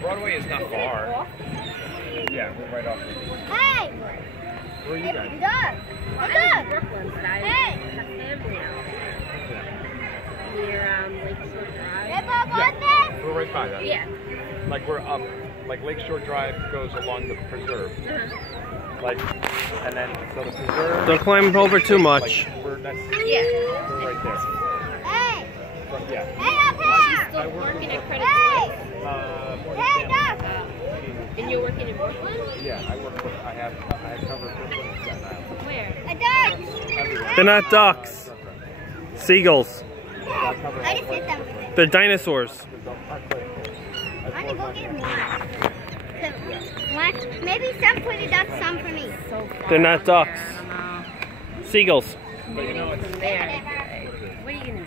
Broadway is not far. Yeah, we're right off. Hey! Where are you guys? Doug! Doug! Brooklyn, but I have family out. Near Lakeshore Drive. Yeah, we're right by that. Yeah. Like we're up, like Lakeshore Drive goes along the preserve. Like, and then so the preserve. Don't climb over too much. Like, we're next. Yeah. We're right there. Hey! Yeah. Hey, up here! Still working at Credit Hey! Suisse. Hey, Doug! And you're working in Brooklyn? Yeah, I work for, I have covered Brooklyn and Staten Island. Where? A duck! Everywhere. They're not ducks. I Seagulls. cover I just hit them with it. They're dinosaurs. I'm gonna go get one. Maybe some for the ducks, some for me. So far. They're not ducks. I don't know. Seagulls. Maybe from there. What are you gonna